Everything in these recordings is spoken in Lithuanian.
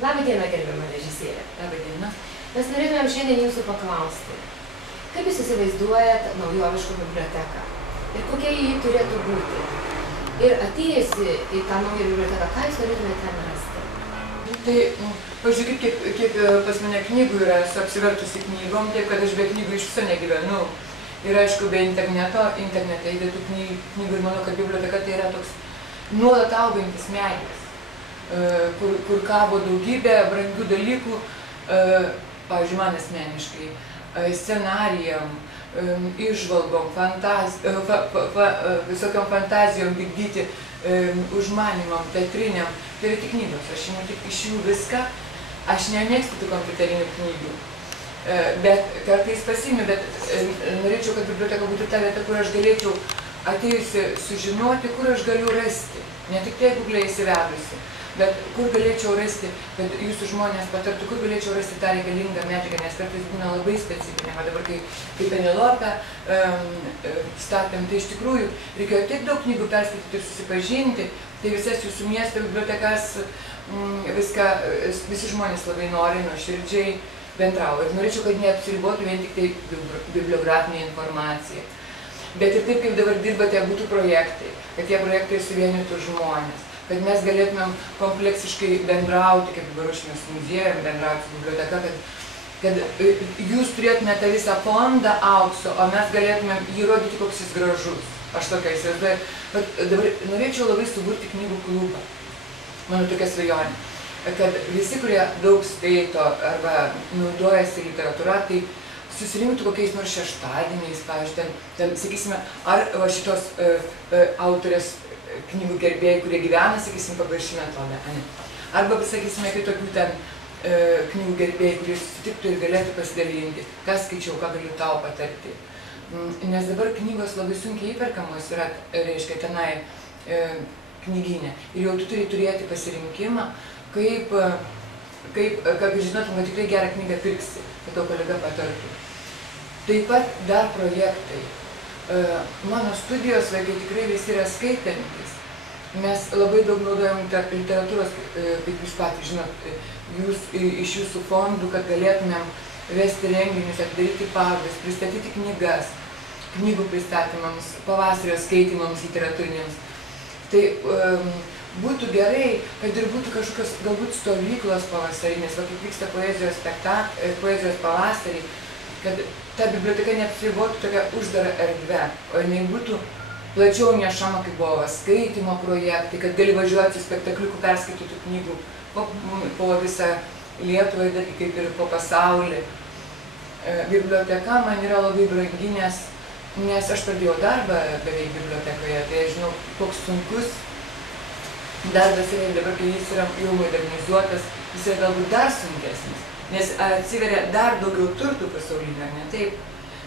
Labą dieną, gerbiama režisierė. Labą dieną. Mes norėtumėm šiandien jūsų paklausti, kaip jūs įsivaizduojat naujovišką biblioteką ir kokia ji turėtų būti. Ir atėjusi į tą naują biblioteką, ką jūs norėtumėte ten rasti? Tai, pažiūrėkit, kiek pas mane knygų yra, esu apsivertusi knygom, taip kad aš be knygų iš viso negyvenu. Ir aišku, be internete įdėtų knygų ir manau, kad biblioteka tai yra toks nuolat augantis medis, kur kabo daugybė brangių dalykų, pavyzdžiui, man asmeniškai, scenarijam, išvalgom, visokiom fantazijom vykdyti, užmanimam, teatriniam. Tai yra tik knygos, aš imu tik iš jų viską, aš nemėgstu tų kompiuterinių knygų. Bet kartais pasiimi, bet norėčiau, kad biblioteka būtų ta vieta, kur aš galėčiau atėjusi sužinoti, kur aš galiu rasti. Ne tik tai Google įsivedusi, bet kur galėčiau rasti, kad jūsų žmonės patartų, kur galėčiau rasti tą reikalingą medžiagą, nes kartais būna labai specifinė. Va dabar, kai Penelopę statėm, tai iš tikrųjų reikėjo tiek daug knygų perskaityti ir susipažinti, tai visas jūsų miesto bibliotekas, visi žmonės labai nori, nuoširdžiai bendrauja. Ir norėčiau, kad neapsiribotų vien tik tai bibliografinė informacija. Bet ir taip, kaip dabar dirbate, būtų projektai, kad tie projektai suvienytų žmonės, kad mes galėtumėm kompleksiškai bendrauti, kaip dabar ruošiamės su muziejum, bendrauti su biblioteka, kad jūs turėtumėte tą visą fondą aukso, o mes galėtumėm jį rodyti, koks jis gražus. Aš tokia įsivaizduoju. Bet dabar norėčiau labai suburti knygų klubą. Mano tokia svajonė. Kad visi, kurie daug skaito arba naudojasi literatūra, tai susirinktų kokiais nors šeštadieniais, pavyzdžiui, ten, sakysime, ar šitos autorės knygų gerbėjai, kurie gyvena, sakysim, paviršinę toną. Arba, sakysime, kitokių ten knygų gerbėjai, kurie susitiktų ir galėtų pasidalinti, ką skaičiau, ką galiu tau patarti. Nes dabar knygos labai sunkiai įperkamos yra, reiškia, tenai knygyne. Ir jau tu turi turėti pasirinkimą, kaip žinotum, kad tikrai gerą knygą pirksi, kad tau kolega patartų. Taip pat dar projektai. Mano studijos vaikai tikrai visi yra skaitantis. Mes labai daug naudojam literatūros, kaip jūs patys žinot, iš jūsų fondų, kad galėtumėm vesti renginius, atidaryti parodas, pristatyti knygas, knygų pristatymams, pavasario skaitimams literatūriniams. Tai būtų gerai, kad ir būtų kažkokios galbūt stovyklos pavasarinės, va kaip vyksta poezijos pavasarį, kad ta biblioteka neapsiribotų tokia uždara erdve, o jinai būtų plačiau nešama, kaip buvo skaitymo projektai, kad gali važiuoti su spektakliuku, perskaitytų knygų po visą Lietuvą, kaip ir po pasaulį. Biblioteka man yra labai brangi, nes aš pradėjau darbą beveik bibliotekoje, tai aš žinau, koks sunkus darbas yra, dabar, kai jis yra jau modernizuotas, jis yra galbūt dar sunkesnis, nes atsiveria dar daugiau turtų pasaulinio, ne taip?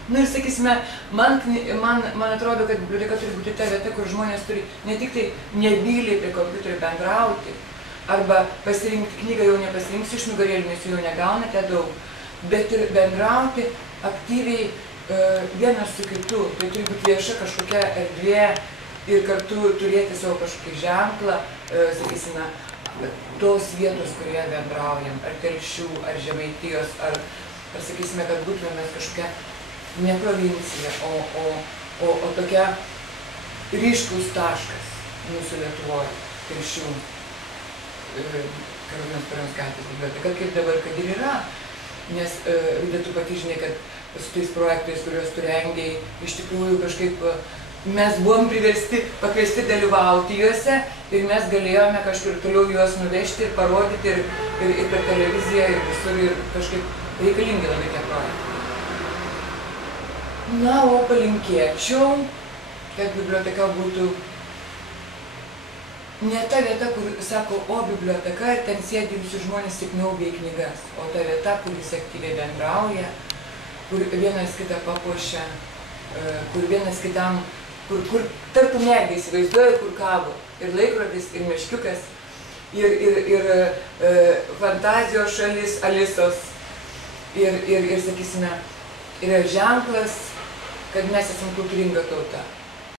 Nu ir sakysime, man atrodo, kad biblioteka turi būti ta vieta, kur žmonės turi ne tik tai nebyliai prie kompiuterio bendrauti, arba pasirinkti knygą jau nepasirinksi iš nugarėlių, nes jau negaunate daug, bet ir bendrauti aktyviai vienas su kitu. Tai turi būti vieša kažkokia erdvė ir kartu turėti savo kažkokį ženklą, sakysime, tos vietos, kurioje bendraujam, ar Telšių, ar Žemaitijos, ar sakysime, kad būtume mes kažkokia ne provincija, o tokia ryškus taškas mūsų Lietuvoje, Telšių. Karolinos Peronskaitės biblioteka, kaip dabar, kad ir yra. Nes Vida, tu pati žinai, kad su tais projektais, kuriuos tu rengei, iš tikrųjų kažkaip mes buvom priversti pakviesti dalyvauti juose ir mes galėjome kažkur toliau juos nuvežti ir parodyti ir per televiziją ir visur ir kažkaip reikalingi labai tie projektai. Na, o palinkėčiau, kad biblioteka būtų ne ta vieta, kur sako, o biblioteka ir ten sėdi visi žmonės tik naubė į knygas, o ta vieta, kur jis aktyviai bendrauja, kur vienas kitą papuošia, kur vienas kitam, kur tartum netgi įsivaizduoja, kur kabo ir laikrodis, ir meškiukas, ir fantazijos šalis, Alisos, ir sakysime, yra ženklas, kad mes esam kultūringa tauta.